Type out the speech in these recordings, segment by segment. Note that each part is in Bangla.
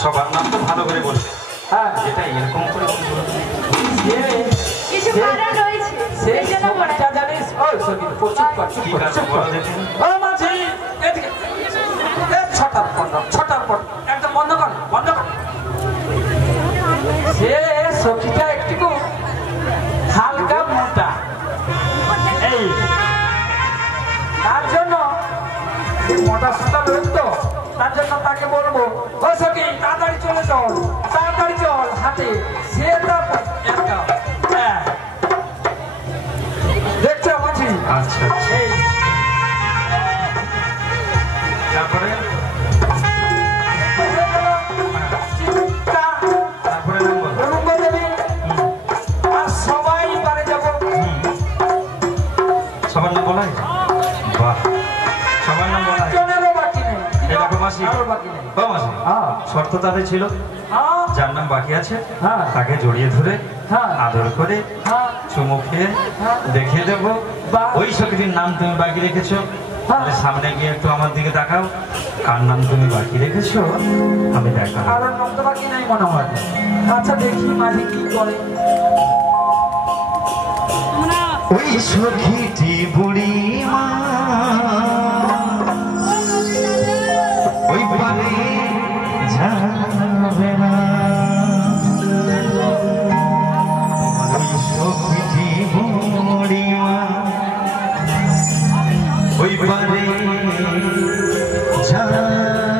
সবার নাম তো ভালো করে বলবে। হ্যাঁ, যেটা এরকম করে কিছু কারণ রয়েছে সেই জন্য বলে যা জানিস। ওই সবই প্রচুর কি কাজ বলো দেখুন। ও মাঝি এদিকে ছটার পর একদম বন্ধ কর। সে সখীটা একটু হালকা মোটা, এই তার জন্য মোটা সোটা লোক তো, তার জন্য তাকে বলবো ও সখী তাড়াতাড়ি চলে চল, তাড়াতাড়ি চল হাতে। সে একটা দেখছো মাঝি। আচ্ছা এই তারপরে তারপরে নাম বলো। সবাই পারে যাবো। সবার নাম বলা হয়? বাহ, সবার নাম বলা হয়। জনেরও বাকি নেই। এরকম মাসি কারোর বাকি নেই। ও মাসি শর্ত তাদের ছিল, হ্যাঁ, যার নাম বাকি আছে হ্যাঁ, তাকে জড়িয়ে ধরে হ্যাঁ, আদর করে হ্যাঁ, চুমু খেয়ে হ্যাঁ। দেখিয়ে দেবো বাহ। ওই সখীটির নাম তুমি বাকি রেখেছো। তাহলে সামনে গিয়ে একটু আমার দিকে তাকাও, কার নাম তুমি বাকি রেখেছো আমি দেখাবো। কারোর নাম তো বাকি নেই মনে হয়। আচ্ছা দেখি মাঝি কি করে। ওই সখীটি বুড়ি মা ওই পারে যাবে না, ওই সখীটি বুড়ি মা ওই পারে যাবে না।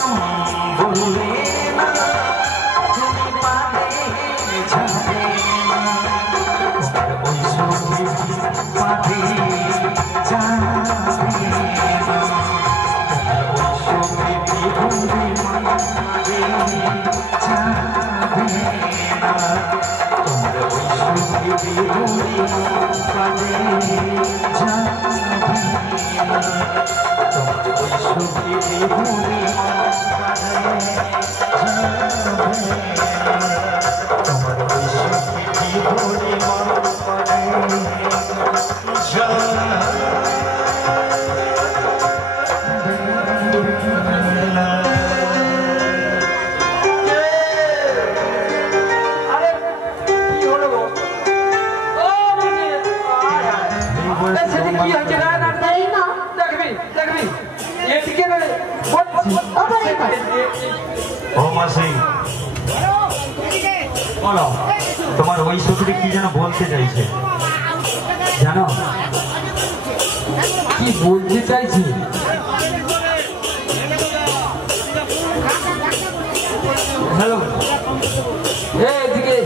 নাম বললে না তুমি পারে যাবে না ওই সঙ্গে পারে যাবে না ওই সঙ্গে বিহুরে মারে যাবে না তোমরা ওই সঙ্গে বিহুরে পারে যাবে না তোমার ওই সঙ্গে বিহুরে তোমার ওই সঙ্গে বিহুরে আরে কি হলো গো? ও মাঝি, আয় আয়। সেটা কি হয়েছে না না তাই না দেখবি দেখবি এদিকে না বলছি ও মাসি বলো তোমার ওই সখীটি কি যেন বলতে চাইছে জানো? কি বলতে চাইছি? হ্যালো এদিকে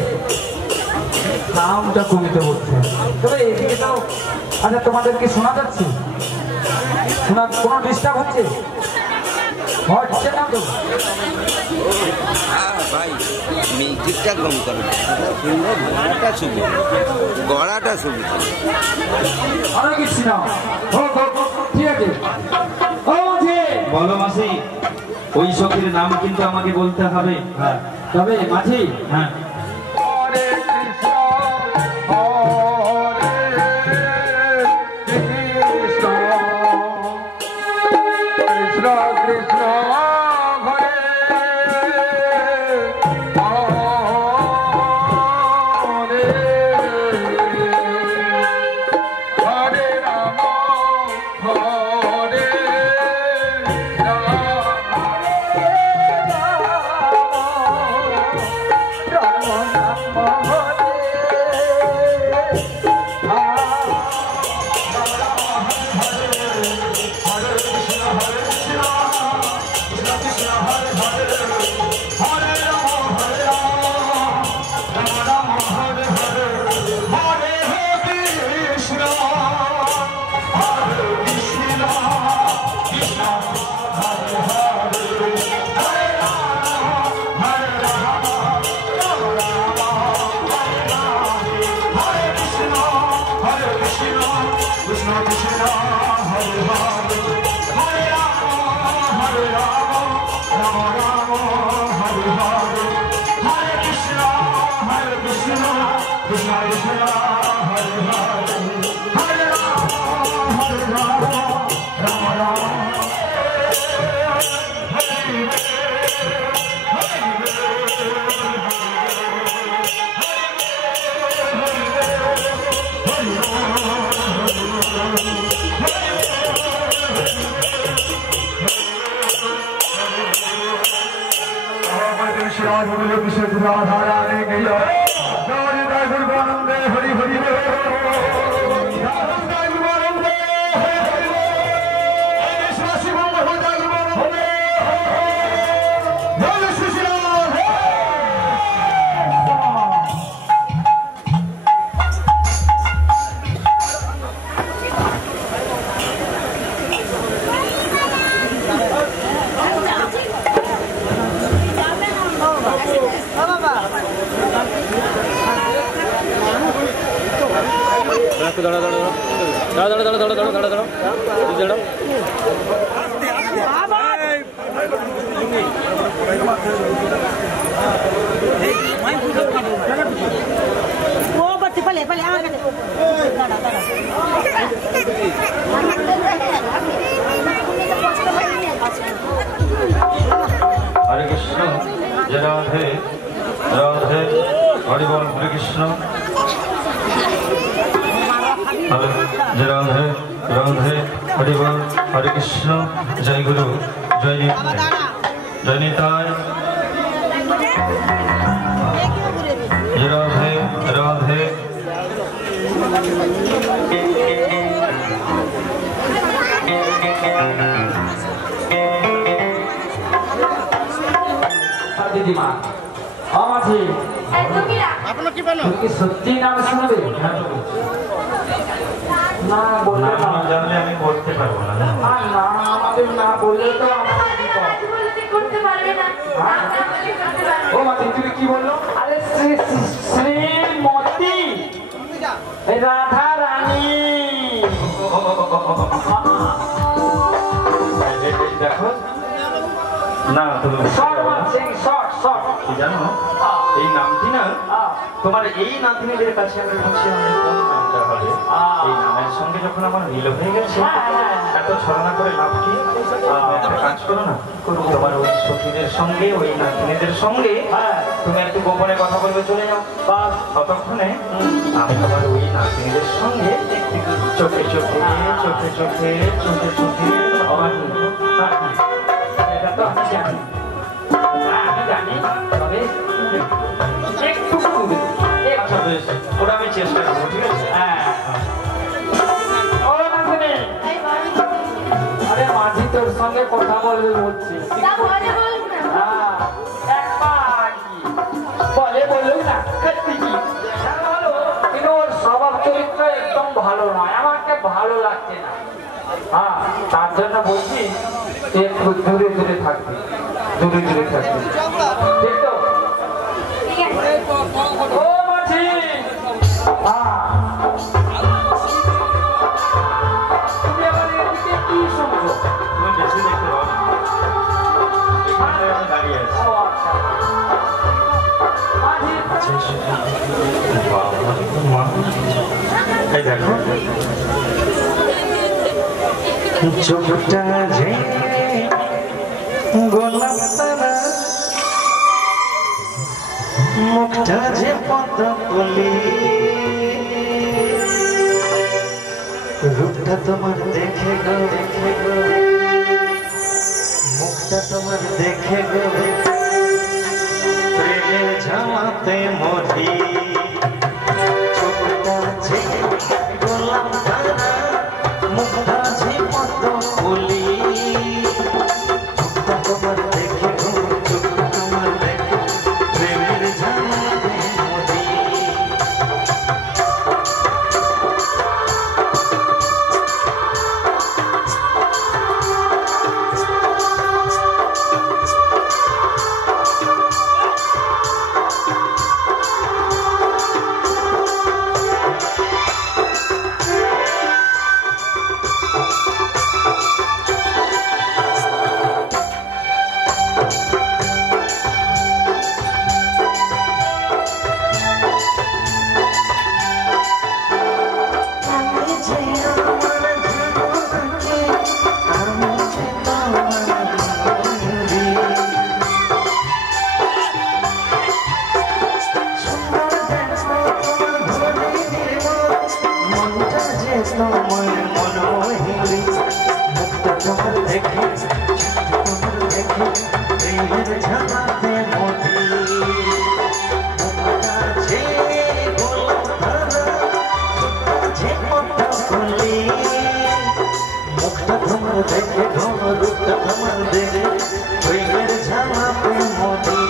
নামটা কমিতে বলছে তবে এদিকে তো আচ্ছা তোমাদেরকে শোনা যাচ্ছে? শোনা কোনো ডিস্টার্ব হচ্ছে না তো? ভাই মিউজিকটা কম করো গলাটা সুবিধা আরো কিছু না ঠিক আছে ও মাঝি বলো মাসি ওই সখীর নাম কিন্তু আমাকে বলতে হবে। হ্যাঁ তবে মাঝি হ্যাঁ হরে কৃষ্ণ হরে কৃষ্ণ কৃষ্ণ কৃষ্ণ হরে হরে হরে রাম হরে হরি হরি वो बच्चे पले पले आ गए हरे कृष्ण जय राधे राधे हरि बोल हरे कृष्ण हरे जय राधे राधे हरि बोल हरे कृष्ण जय गुरु जय जय निताय जय राधे राधे দিদিমা ও মাঝি একদমই না। তুমি কি সত্যি নাম শুনবে না বললে নাম না জানলে আমি বলতে পারবো না। না আমাদের না বললে তো রাজি বলতে করতে পারবে না। আমরা বলে করতে পারবে। ও মাঝি তুমি কি বললো আরে শ্রীমতী রাধা রানী দেখো না তুমি কি জানো এই নামটি না তোমার এই নাতনিদের কাছে আমি বলছি আমার কোন নামটা হবে এই নামের সঙ্গে যখন আমার মিল হয়ে গেছে এত ছলনা করে লাভ কি একটা কাজ করো না তোমার ওই সখীদের সঙ্গে ওই নাতনিদের সঙ্গে তুমি একটু গোপনে কথা বলবে চলে যাও বা ততক্ষণে আমি তোমার ওই নাতনিদের সঙ্গে চোখে চোখে চোখে চোখে চোখে চোখে এটা তো আমি জানি আমি জানি তবে একটু আচ্ছা বেশ ওটা আমি চেষ্টা করবো ঠিক আছে তাই বল। আরে মাঝি তোর সঙ্গে কথা বলবে বলছি তা ঘরে বল না। বলে বলুক না সত্যি কি বলো কিন্তু ওর স্বভাব চরিত্র একদম ভালো নয় আমাকে ভালো লাগছে না তার জন্য বলছি একটু দূরে দূরে থাকবি ঠিক তো ঠিক আছে। ও মাঝি তুমি আমার এদিকে কি শুনছো তুমি বেশি দেখতে পাও না এখানে আমি দাঁড়িয়ে আছি ও আচ্ছা মাঝি এই দেখো চোখটা যে গোলাপ তারা মুখটা যে পদ্মফুলি রূপটা তোমার দেখে গো মুখটা তোমার দেখে গো প্রেমের ঝামাতে মরি চোখটা যে গোলাপ তারা মুখটা যে পদ্মফুলি চোখটা তোমার দেখে গো চোখটা তোমার দেখে প্রেমের ঝামাতে মরি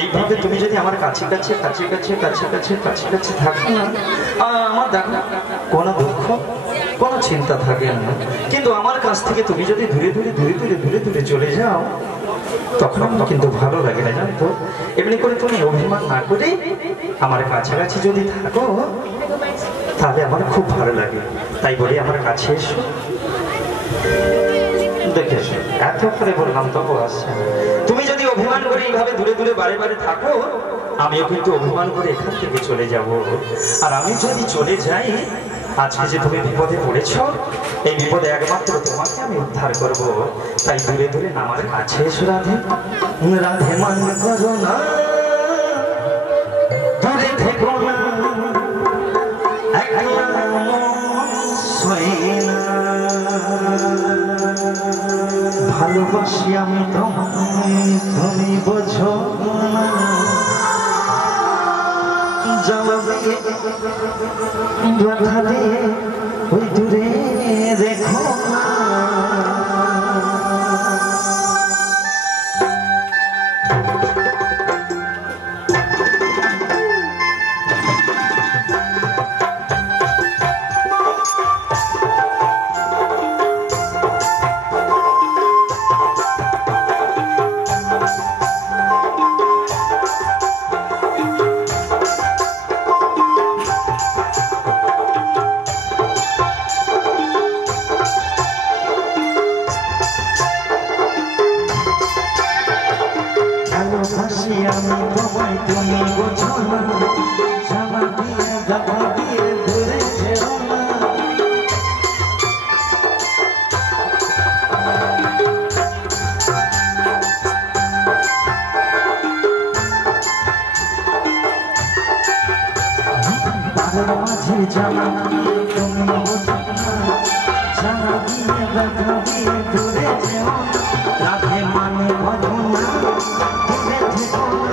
এইভাবে তুমি যদি আমার কাছে কাছে কাছে কাছে কাছে কাছে কাছে কাছে থাকো না, আমার দেখো কোনো দুঃখ কোনো চিন্তা থাকে না। কিন্তু আমার কাছ থেকে তুমি যদি দূরে দূরে দূরে দূরে দূরে দূরে চলে যাও, তখন আমার কিন্তু ভালো লাগে না, জানো তো। এমনি করে তুমি অভিমান না করে আমার কাছাকাছি যদি থাকো, তাহলে আমার খুব ভালো লাগে। তাই বলি আমার কাছে এসো, দেখে এসো। এত করে বললাম তবু আসছে না। তুমি যদি অভিমান করে এইভাবে দূরে দূরে বারে বারে থাকো, আমিও কিন্তু অভিমান করে এখান থেকে চলে যাব। আর আমি যদি চলে যাই, আজকে যে তুমি বিপদে পড়েছ, এই বিপদে একমাত্র তোমাকে আমি উদ্ধার করব। তাই দূরে দূরে আমার কাছে এসো রাধে, রাধে মান করো না, দূরে থেকো না, একলা শোয় না। ভালোবাসি আমি তোমায়, তুমি বোঝো না, জবাবে বাধা দিয়ে ওই দূরে রেখো না। ভালোবাসি আমি তোমায়, তুমি বোঝো না, জামা দিয়ে গাধা দিয়ে দূরে যেও না। তার মাঝে জামা দিয়ে তুমি বোঝো না, জামা দিয়ে গাধা দিয়ে দূরে যেও না। রাধে মানে ভজো না, দূরে থেকো না,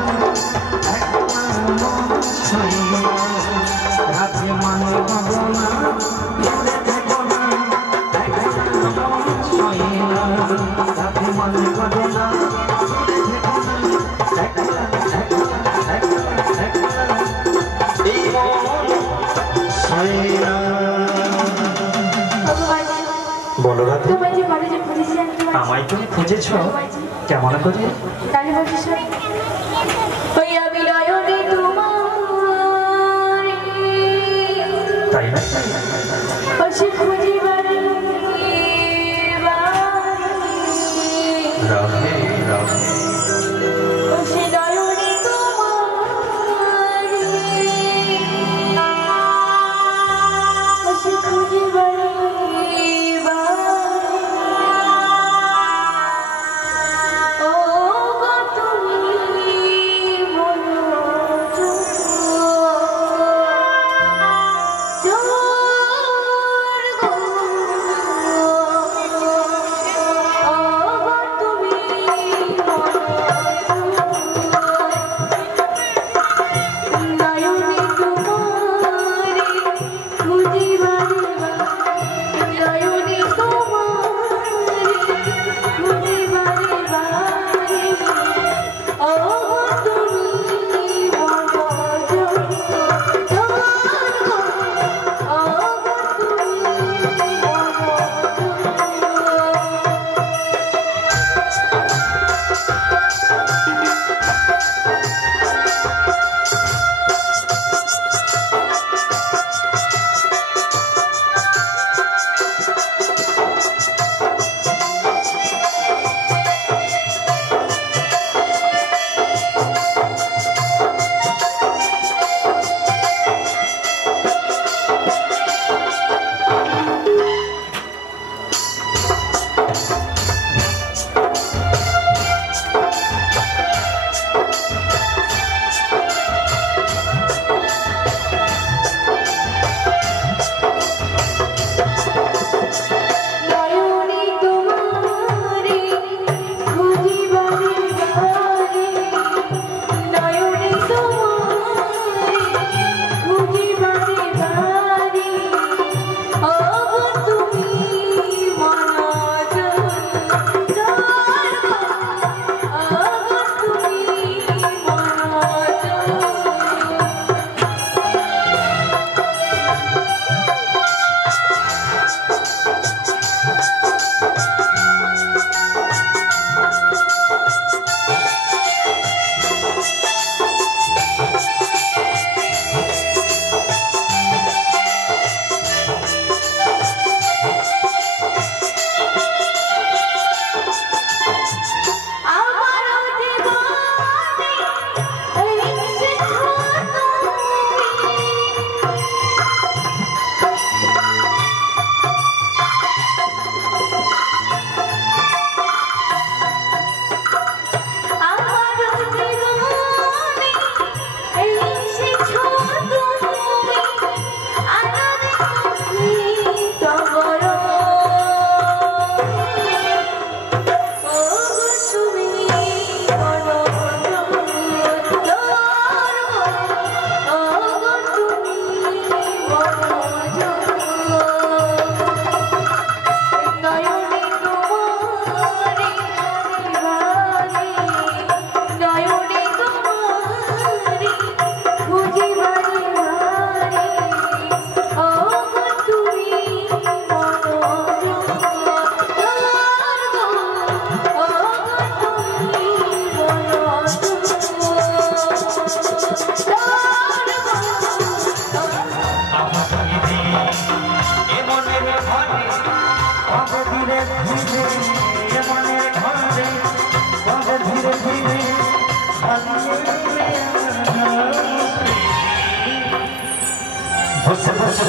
একলা মন ছুঁয়ে না। রাধে মানে ভজো না, দূরে থেকো না, একলা মন ছুঁয়ে না। রাধে মানে ভজো না, দূরে থেকো না, একলা একলা একলা একলা এই মন ছুঁয়ে না। বলো রাধে, আমায় তুমি খুঁজেছ কেমন করে? তাই না? রাধে রাধে Oh ধীরে মনের ঘরে কবে ধীরে ধীরে বসে বসে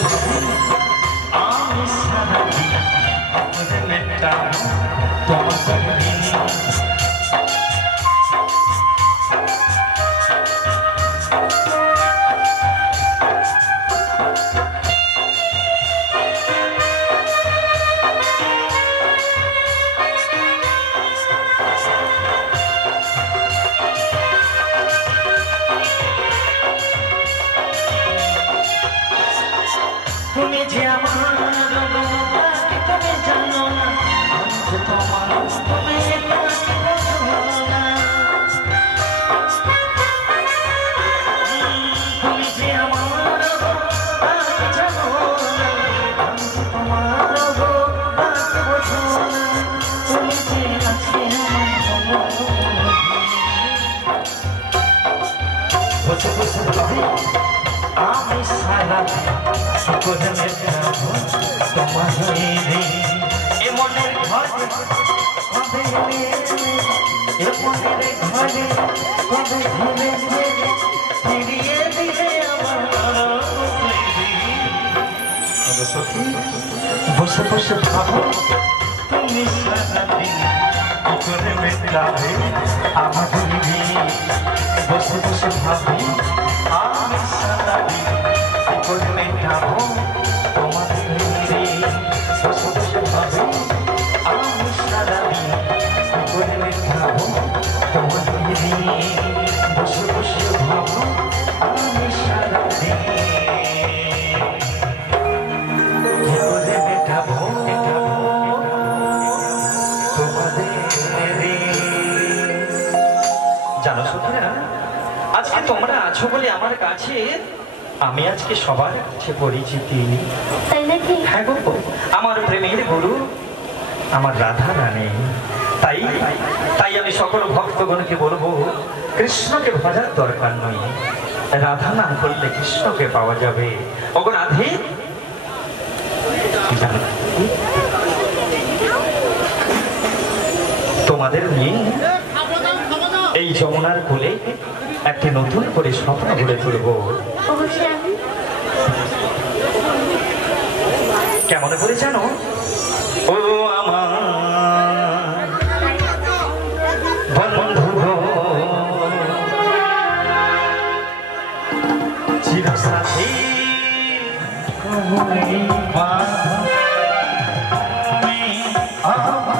আমি সারাদিন আপনাদের মেটা তোমার তুমি যে আমার তুমি জানো না তোমার তুমি তুমি যে আমার জানো না তোমার তুমি যে আজকে বসে বসে আমি সারা করে তোমার এ মনের ঘরে কবে এ মনের ঘরে কবে ধীরে ধীরে ফিরিয়ে দিলে আমার সখী বসে বসে ভাবো তুমি সারাদিন করে মেটাবে আমার বসে বসে ভাবি আমি সারাদিন করে মেটাবো তোমার বসে বসে ভাবি আমি সারাদিন করে মেটাবো তোমার বসে বসে ভাবো আমি সারাদিন করে মেটাবো জানো সখীরা আজকে তোমরা আছো বলে আমার কাছে আমি আজকে সবার কাছে পরিচিতি। হ্যাঁ গো, আমার প্রেমের গুরু আমার রাধা রানী। তাই তাই আমি সকল ভক্তগণকে বলবো কৃষ্ণকে ভজার দরকার নয়, রাধা নাম করলে কৃষ্ণকে পাওয়া যাবে। ওগো রাধে, তোমাদের নিয়ে এই যমুনার কোলে একটি নতুন করে স্বপ্ন গড়ে তুলব। কেমন করে জানো? ও আমার বন্ধু চিরসাথী আমার